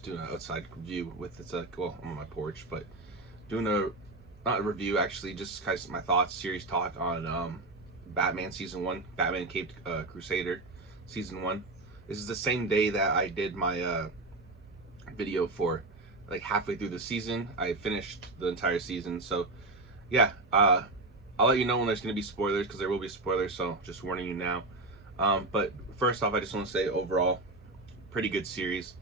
just doing an outside view with it's well, I'm on my porch, but doing not a review actually, just kind of my thoughts, series talk on Batman season 1, Batman Caped Crusader season 1. This is the same day that I did my video for like halfway through the season. I finished the entire season, so yeah, I'll let you know when there's going to be spoilers, because there will be spoilers, so just warning you now. But first off, I just want to say overall, pretty good series,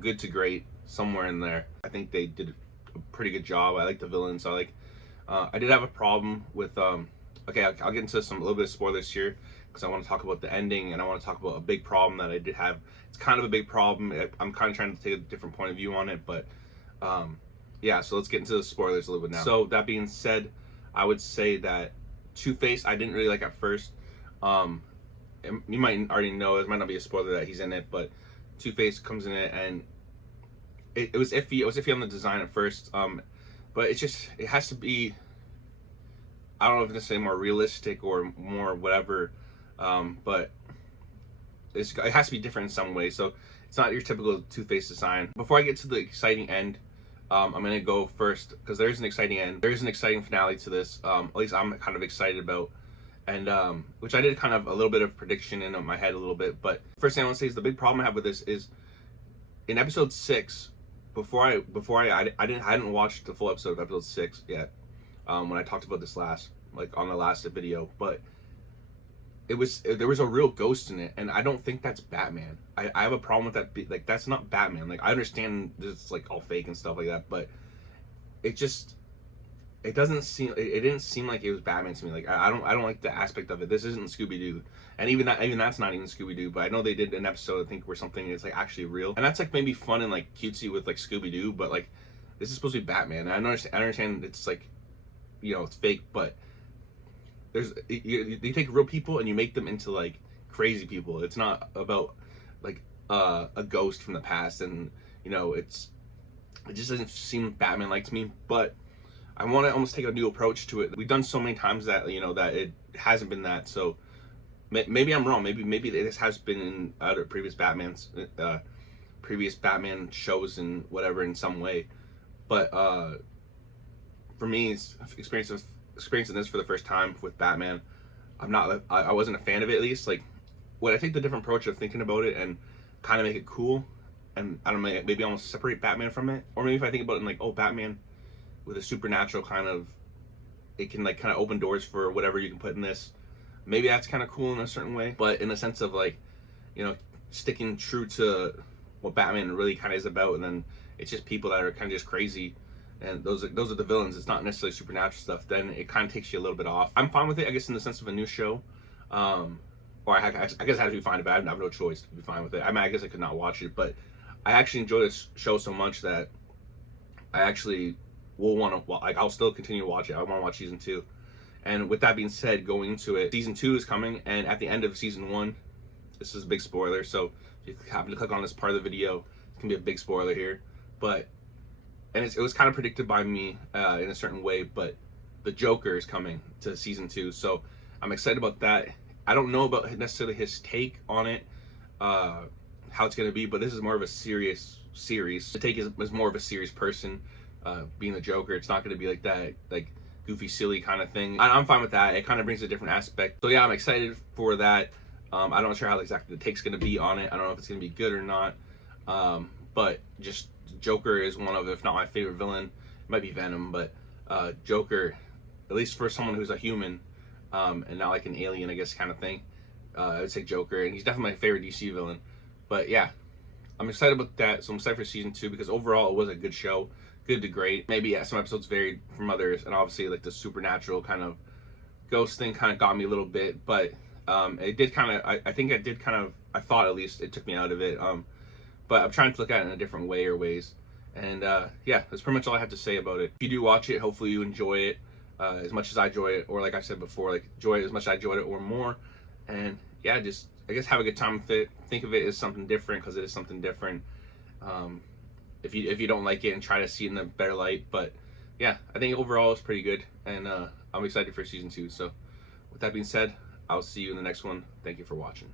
good to great, somewhere in there. I think they did a pretty good job. I like the villains. I did have a problem with okay, I'll get into a little bit of spoilers here, because I want to talk about the ending, and I want to talk about a big problem that I did have. It's kind of a big problem. I'm kind of trying to take a different point of view on it, but yeah, so let's get into the spoilers a little bit now. So that being said, I would say that Two-Face I didn't really like at first. You might already know, it might not be a spoiler that he's in it, but Two-Face comes in it, and it was iffy. It was iffy on the design at first, but it has to be, I don't know if it's necessarily more realistic or more whatever, but it has to be different in some way. So it's not your typical Two-Face design. Before I get to the exciting end, I'm gonna go first, because there is an exciting end. There is an exciting finale to this. At least I'm kind of excited about, and which I did kind of a little bit of prediction in my head a little bit. But first thing I want to say is the big problem I have with this is in episode 6. Before I hadn't watched the full episode of episode 6 yet, when I talked about this on the last video, but there was a real ghost in it, and I don't think that's Batman. I have a problem with that. Like, that's not Batman. Like, I understand it's like all fake and stuff like that, but it didn't seem like it was Batman to me. Like, I don't like the aspect of it. This isn't Scooby-Doo, and even that's not even Scooby-Doo. But I know they did an episode, I think, where something is like actually real, and that's like maybe fun and like cutesy with like Scooby-Doo, but like this is supposed to be Batman. And I understand it's like, you know, it's fake, but you take real people and you make them into like crazy people. It's not about like a ghost from the past, and you know, it just doesn't seem Batman like to me. But I want to almost take a new approach to it. We've done so many times that, you know, that it hasn't been that. So maybe I'm wrong. Maybe this has been in other previous Batman shows and whatever in some way. But for me, it's experiencing this for the first time with Batman. I wasn't a fan of it, at least. Like, when I take the different approach of thinking about it and kind of make it cool, and I don't know, maybe almost separate Batman from it, or maybe if I think about it in like, oh, Batman with a supernatural kind of, it can like kind of open doors for whatever you can put in this. Maybe that's kind of cool in a certain way, but in a sense of like, you know, sticking true to what Batman really kind of is about, and then it's just people that are kind of just crazy, and those are the villains. It's not necessarily supernatural stuff. Then it kind of takes you a little bit off. I'm fine with it, I guess, in the sense of a new show, or I guess I have to be fine with it. I have no choice to be fine with it. I mean, I guess I could not watch it, but I actually enjoy this show so much that I actually will want to, like, I'll still continue to watch it. I want to watch season 2. And with that being said, going into it, season 2 is coming, and at the end of season 1, this is a big spoiler, so if you happen to click on this part of the video, it can be a big spoiler here. But, and it was kind of predicted by me in a certain way, but the Joker is coming to season 2, so I'm excited about that. I don't know about necessarily his take on it, how it's going to be, but this is more of a serious series. The take is more of a serious person, being the Joker. It's not going to be like that, like, goofy, silly kind of thing. I'm fine with that. It kind of brings a different aspect. So yeah, I'm excited for that. I'm not sure how exactly the take's going to be on it. I don't know if it's going to be good or not. But just Joker is one of, if not my favorite villain. It might be Venom, but Joker, at least for someone who's a human, and not like an alien, I guess, kind of thing, I would say Joker, and he's definitely my favorite DC villain. But yeah, I'm excited about that. So I'm excited for season 2, because overall it was a good show. Good to great. Maybe, yeah, some episodes varied from others, and obviously like the supernatural kind of ghost thing kind of got me a little bit, but it did kind of, I think it did kind of, I thought at least it took me out of it, but I'm trying to look at it in a different way or ways. And yeah, that's pretty much all I have to say about it. If you do watch it, hopefully you enjoy it as much as I enjoy it, or like I said before, like enjoy it as much as I enjoyed it or more. And yeah, just, I guess, have a good time with it. Think of it as something different, because it is something different. If you don't like it, and try to see it in a better light. But yeah, I think overall it's pretty good, and I'm excited for season 2. So with that being said, I'll see you in the next one. Thank you for watching.